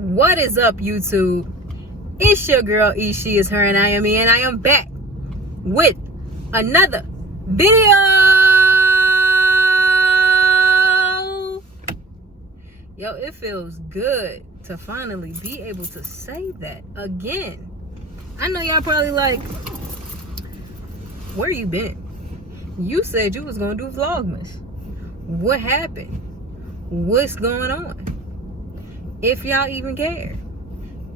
What is up, YouTube? It's your girl E, she is her, and I am E, and I am back with another video. Yo, it feels good to finally be able to say that again. I know y'all probably like, where you been? You said you was gonna do Vlogmas. What happened? What's going on? If y'all even care.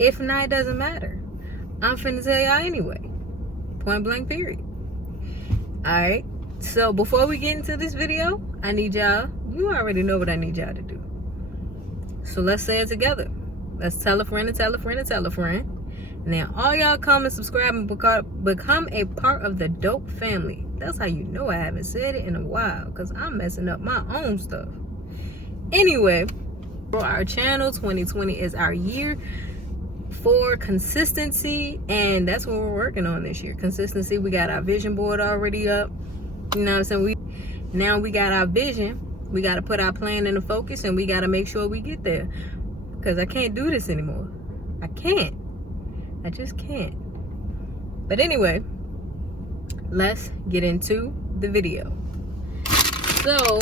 If not, it doesn't matter. I'm finna tell y'all anyway. Point blank period. Alright, so before we get into this video, I need y'all, you already know what I need y'all to do. So let's say it together. Let's tell a friend and tell a friend and tell a friend. And then all y'all come and subscribe and become a part of the dope family. That's how you know I haven't said it in a while, because I'm messing up my own stuff. Anyway, for our channel, 2020 is our year for consistency, and that's what we're working on this year. Consistency. We got our vision board already up. You know what I'm saying? Now we got our vision. We got to put our plan into focus, and we got to make sure we get there, because I can't do this anymore. I can't. I just can't. But anyway, let's get into the video. So,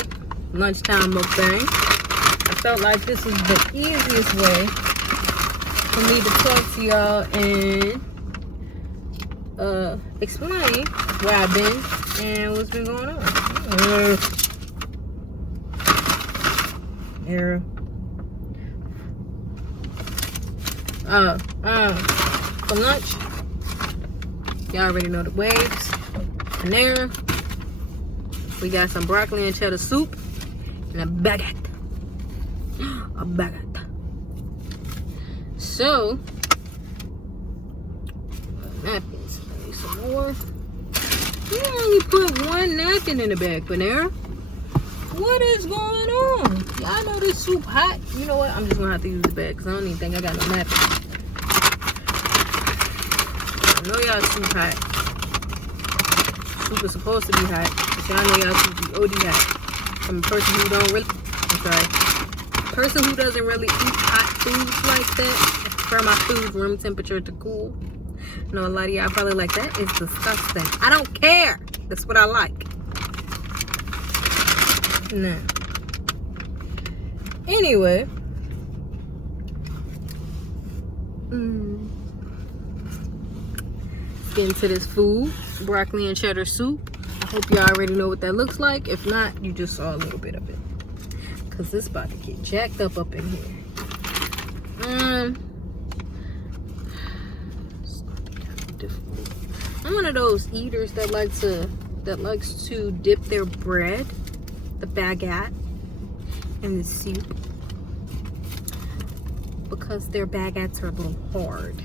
lunchtime mukbang. I felt like this was the easiest way for me to talk to y'all and explain where I've been and what's been going on. Error. For lunch, y'all already know the waves. And there, we got some broccoli and cheddar soup and a baguette. A baguette. So, napkins. I need some more. You only put one napkin in the bag, Panera. What is going on? Y'all know this soup hot. You know what? I'm just gonna have to use the bag because I don't even think I got no napkins. I know y'all soup hot. Soup is supposed to be hot, but y'all know y'all soup be OD hot. I'm a person who don't really, person who doesn't really eat hot foods like that. I prefer my food room temperature to cool. I know a lot of y'all probably like, that is disgusting. I don't care. That's what I like. Nah. Anyway. Get into this food. Broccoli and cheddar soup. I hope y'all already know what that looks like. If not, you just saw a little bit of it. Because this about to get jacked up in here. It's gonna be kind of difficult. I'm one of those eaters that likes to dip their bread, the baguette, in the soup, because their baguettes are a little hard.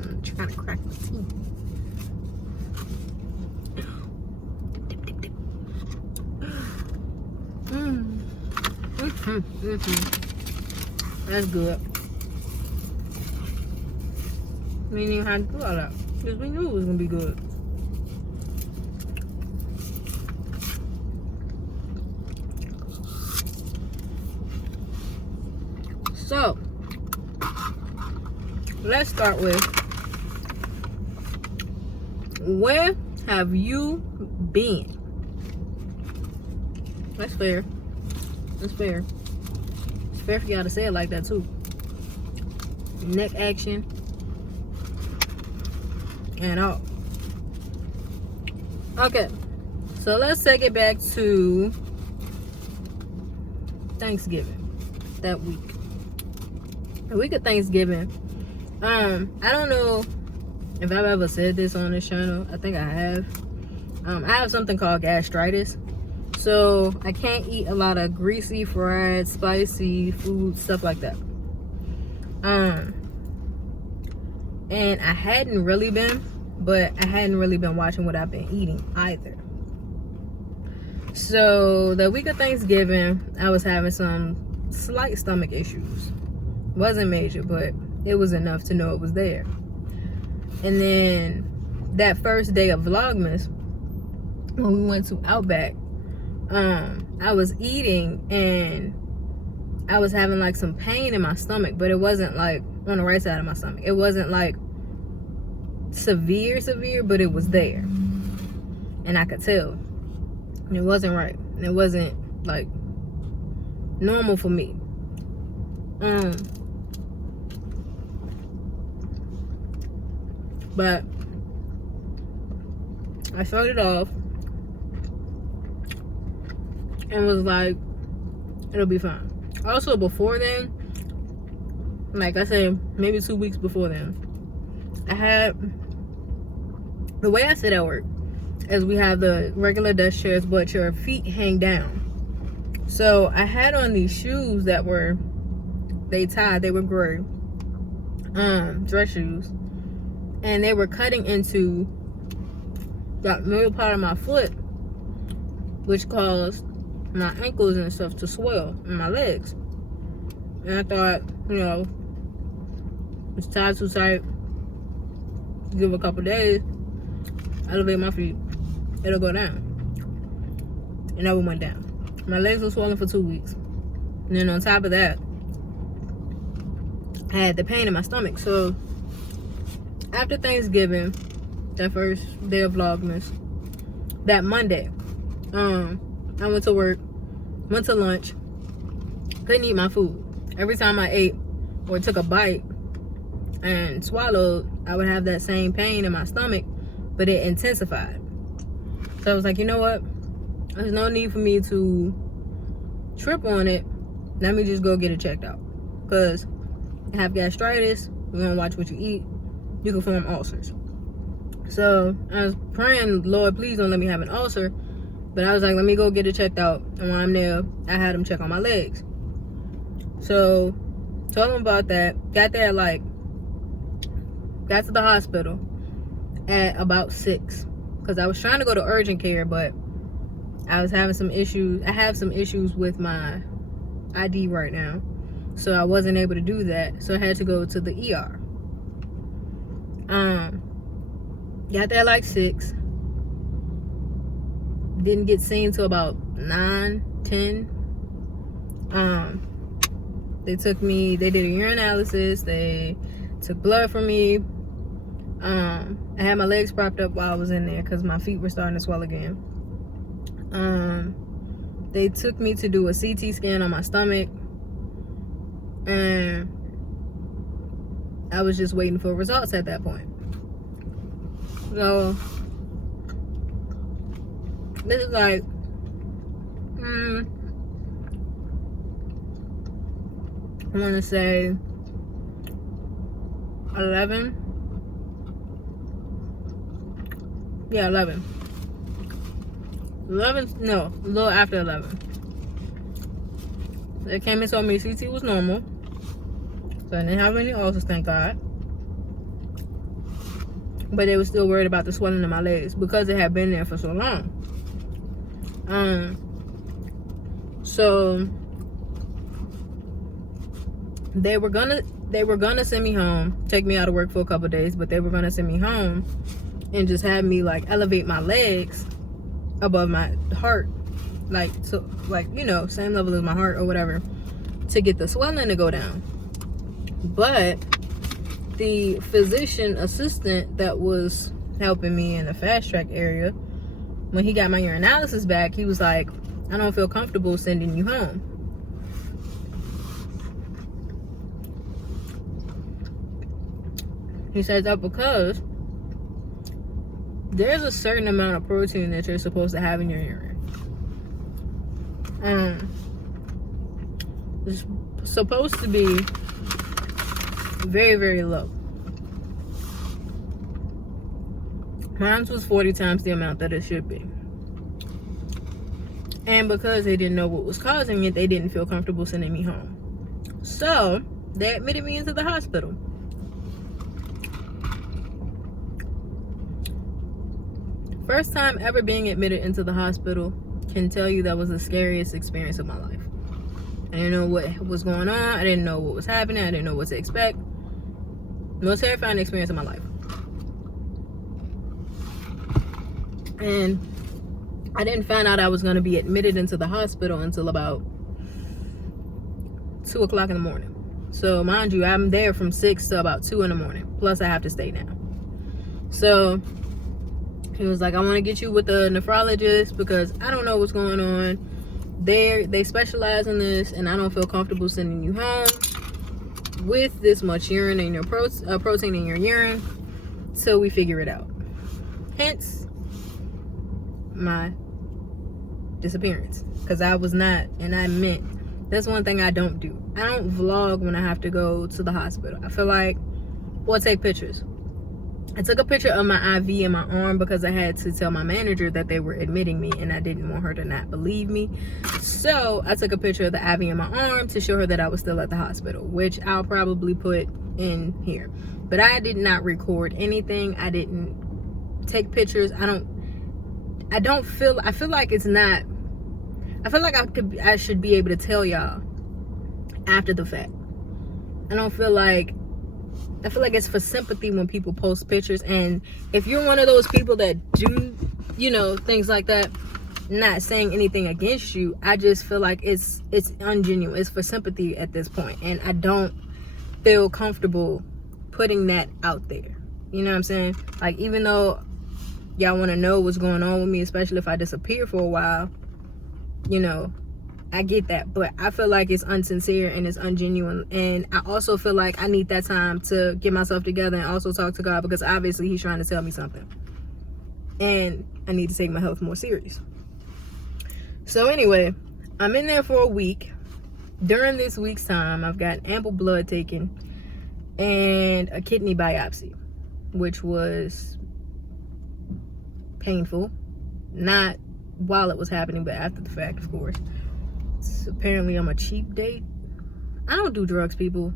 I'm trying to crack my teeth. That's good. We didn't even have to do all that because we knew it was gonna be good. So, let's start with, where have you been? That's fair. That's fair. It's fair for y'all to say it like that too. Neck action and all. Okay, so let's take it back to Thanksgiving, that week. The week of Thanksgiving. I don't know if I've ever said this on this channel. I think I have. I have something called gastritis. So I can't eat a lot of greasy, fried, spicy food, stuff like that. And I hadn't really been, but I hadn't really been watching what I've been eating either. So the week of Thanksgiving, I was having some slight stomach issues. Wasn't major, but it was enough to know it was there. And then that first day of Vlogmas, when we went to Outback, I was eating and I was having like some pain in my stomach, but it wasn't like on the right side of my stomach. It wasn't like severe, but it was there. And I could tell. And it wasn't right. And it wasn't like normal for me. But I shut it off and was like, it'll be fine. Also, before then, like I said, maybe 2 weeks before then, I had, the way I sit at work is we have the regular desk chairs, but your feet hang down. So I had on these shoes that were, they were gray, dress shoes, and they were cutting into that middle part of my foot, which caused my ankles and stuff to swell and my legs. And I thought, you know, it's tied too tight. Give it a couple days, elevate my feet, it'll go down. And never went down. My legs were swollen for 2 weeks. And then on top of that, I had the pain in my stomach. So after Thanksgiving, that first day of Vlogmas, that Monday, I went to work, went to lunch, couldn't eat my food. Every time I ate or took a bite and swallowed, I would have that same pain in my stomach, but it intensified. So I was like, you know what? There's no need for me to trip on it. Let me just go get it checked out. Because I have gastritis. We're going to watch what you eat. You can form ulcers. So I was praying, Lord, please don't let me have an ulcer. But I was like, let me go get it checked out. And when I'm there, I had them check on my legs. So told them about that. Got there got to the hospital at about 6. Because I was trying to go to urgent care, but I was having some issues. I have some issues with my ID right now. So I wasn't able to do that. So I had to go to the ER. Got there like 6. Didn't get seen till about 9, 10. They did a urinalysis. They took blood from me. I had my legs propped up while I was in there because my feet were starting to swell again. They took me to do a CT scan on my stomach. And I was just waiting for results at that point. So this is like I want to say 11. Yeah, 11. 11, no, a little after 11. They came and told me CT was normal. So I didn't have any ulcers, thank God. But they were still worried about the swelling in my legs because it had been there for so long. So they were gonna send me home, take me out of work for a couple of days, but they were gonna send me home and just have me like elevate my legs above my heart, like so, like, you know, same level as my heart or whatever, to get the swelling to go down. But the physician assistant that was helping me in the fast track area, when he got my urinalysis back, he was like, I don't feel comfortable sending you home. He says that because there's a certain amount of protein that you're supposed to have in your urine. It's supposed to be very, very low. Mine was 40 times the amount that it should be. And because they didn't know what was causing it, they didn't feel comfortable sending me home. So they admitted me into the hospital. First time ever being admitted into the hospital, can tell you that was the scariest experience of my life. I didn't know what was going on. I didn't know what was happening. I didn't know what to expect. Most terrifying experience of my life. And I didn't find out I was going to be admitted into the hospital until about 2 o'clock in the morning. So mind you, I'm there from 6 to about 2 in the morning. Plus I have to stay now. So he was like, I want to get you with the nephrologist because I don't know what's going on. They specialize in this, and I don't feel comfortable sending you home with this much urine in your protein in your urine. So we figure it out. Hence my disappearance, because I was not, and I meant, that's one thing I don't do. I don't vlog when I have to go to the hospital. I feel like, or take pictures. I took a picture of my IV in my arm because I had to tell my manager that they were admitting me, and I didn't want her to not believe me. So I took a picture of the IV in my arm to show her that I was still at the hospital, which I'll probably put in here. But I did not record anything. I didn't take pictures. I feel like it's not, I feel like I should be able to tell y'all after the fact. I feel like it's for sympathy when people post pictures. And if you're one of those people that do, things like that, not saying anything against you, I just feel like it's ungenuine. It's for sympathy at this point. And I don't feel comfortable putting that out there. You know what I'm saying? Like, even though y'all want to know what's going on with me, especially if I disappear for a while, I get that, but I feel like it's unsincere and it's ungenuine. And I also feel like I need that time to get myself together and also talk to God, because obviously he's trying to tell me something, and I need to take my health more serious. So anyway, I'm in there for a week. During this week's time, I've got ample blood taken and a kidney biopsy, which was painful. Not while it was happening, but after the fact, of course. So apparently I'm a cheap date. I don't do drugs, people,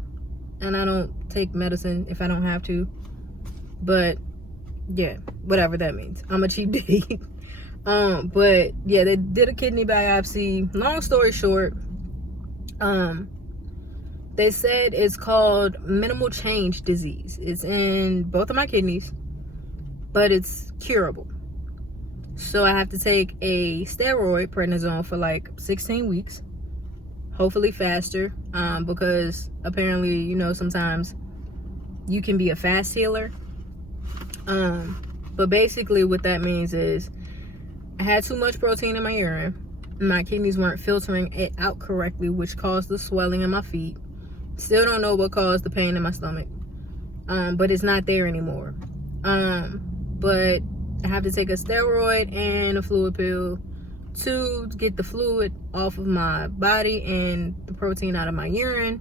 and I don't take medicine if I don't have to. But yeah, whatever that means. I'm a cheap date. But yeah, they did a kidney biopsy. Long story short, they said it's called minimal change disease. It's in both of my kidneys, but it's curable. So I have to take a steroid, prednisone, for like 16 weeks. Hopefully faster, because apparently, sometimes you can be a fast healer. But basically what that means is I had too much protein in my urine. My kidneys weren't filtering it out correctly, which caused the swelling in my feet. Still don't know what caused the pain in my stomach. But it's not there anymore. But I have to take a steroid and a fluid pill to get the fluid off of my body and the protein out of my urine.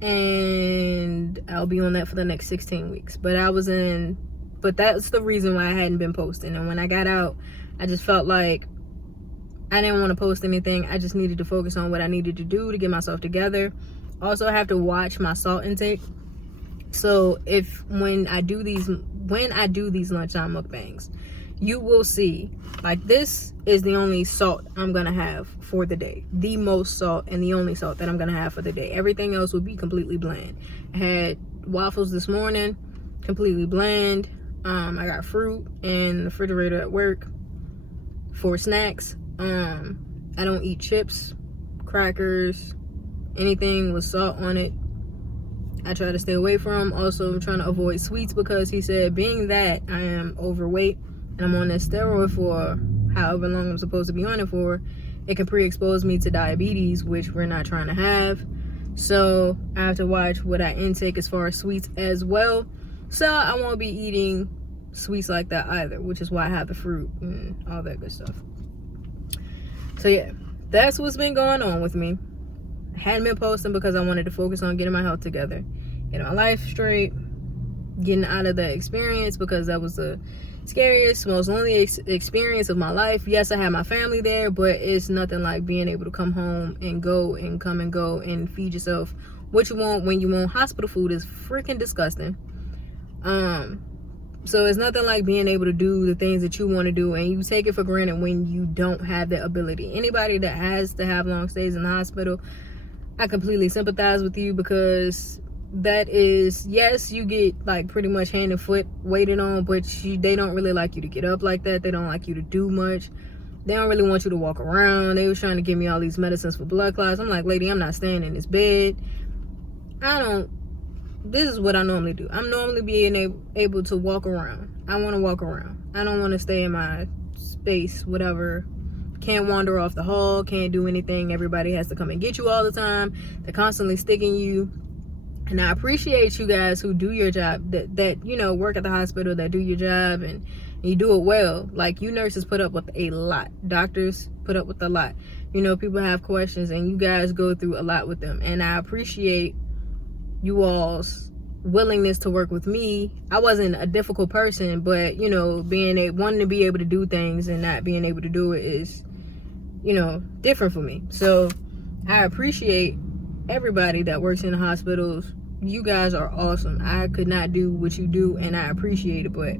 And I'll be on that for the next 16 weeks. But that's the reason why I hadn't been posting. And when I got out, I just felt like I didn't want to post anything. I just needed to focus on what I needed to do to get myself together. Also, I have to watch my salt intake. So when I do these lunchtime mukbangs, you will see, like, this is the only salt I'm gonna have for the day, the most salt and the only salt that I'm gonna have for the day. Everything else will be completely bland. I had waffles this morning, completely bland. I got fruit in the refrigerator at work for snacks. I don't eat chips, crackers, anything with salt on it. I try to stay away from. Also, I'm trying to avoid sweets because he said, being that I am overweight and I'm on this steroid for however long I'm supposed to be on it for, it can pre-expose me to diabetes, which we're not trying to have. So I have to watch what I intake as far as sweets as well. So I won't be eating sweets like that either, which is why I have the fruit and all that good stuff. So yeah, that's what's been going on with me. I hadn't been posting because I wanted to focus on getting my health together, getting my life straight, getting out of the experience, because that was the scariest, most lonely experience of my life. Yes, I had my family there, but it's nothing like being able to come home and go and come and go and feed yourself what you want when you want. Hospital food is freaking disgusting. So it's nothing like being able to do the things that you want to do, and you take it for granted when you don't have the ability. Anybody that has to have long stays in the hospital, I completely sympathize with you, because that is, yes, you get like pretty much hand and foot waited on, but they don't really like you to get up like that. They don't like you to do much. They don't really want you to walk around. They was trying to give me all these medicines for blood clots. I'm like, lady, I'm not staying in this bed. This is what I normally do. I'm normally being able to walk around. I want to walk around. I don't want to stay in my space, whatever. Can't wander off the hall. Can't do anything. Everybody has to come and get you all the time. They're constantly sticking you. And I appreciate you guys who do your job, that you know, work at the hospital, that do your job, and you do it well. Like, you nurses put up with a lot. Doctors put up with a lot. You know, people have questions, and you guys go through a lot with them. And I appreciate you all's willingness to work with me. I wasn't a difficult person, but, you know, wanting to be able to do things and not being able to do it is, you know, different for me. So I appreciate everybody that works in the hospitals. You guys are awesome. I could not do what you do, and I appreciate it, but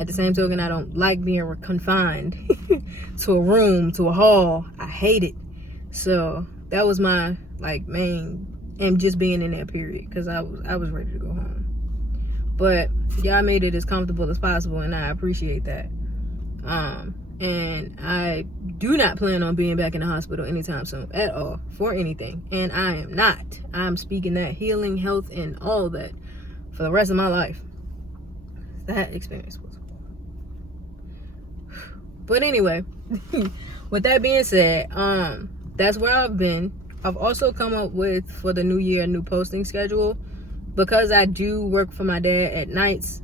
at the same token, I don't like being confined to a room, to a hall. I hate it. So that was my main, and just being in that period, because I was ready to go home. But y'all made it as comfortable as possible, and I appreciate that. And I do not plan on being back in the hospital anytime soon at all for anything. And I am not. I'm speaking that healing, health, and all that for the rest of my life. That experience was horrible. But anyway, with that being said, that's where I've been. I've also come up with, for the new year, a new posting schedule, because I do work for my dad at nights.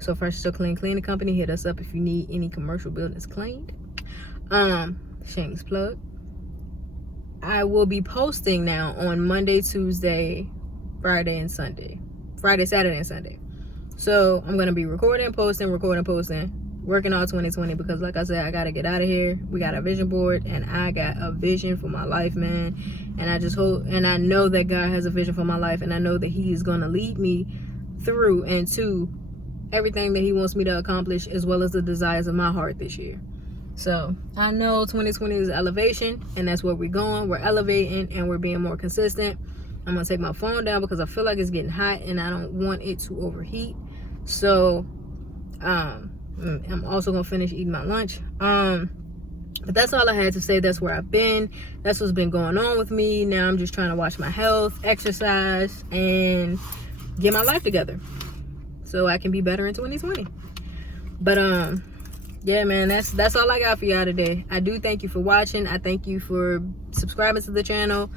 So Fresh So Clean Cleaning Company, hit us up if you need any commercial buildings cleaned. Shameless plug. I will be posting now on Monday, Tuesday, Friday, and Sunday. Friday, Saturday, and Sunday. So I'm gonna be recording, posting, working all 2020, because like I said, I gotta get out of here. We got a vision board, and I got a vision for my life, man. And I just hope, and I know that God has a vision for my life, and I know that He is gonna lead me through and to everything that He wants me to accomplish, as well as the desires of my heart this year. So I know 2020 is elevation, and that's where we're going. We're elevating, and we're being more consistent. I'm gonna take my phone down because I feel like it's getting hot, and I don't want it to overheat. So I'm also gonna finish eating my lunch. But that's all I had to say. That's where I've been. That's what's been going on with me. Now I'm just trying to watch my health, exercise, and get my life together so I can be better in 2020. But yeah, man, that's all I got for y'all today. I do thank you for watching. I thank you for subscribing to the channel.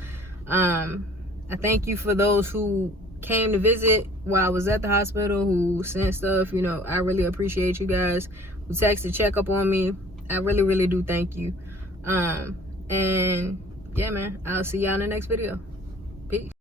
I thank you for those who came to visit while I was at the hospital, who sent stuff. You know, I really appreciate you guys who texted, check up on me. I really, really do thank you. And yeah, man, I'll see y'all in the next video. Peace.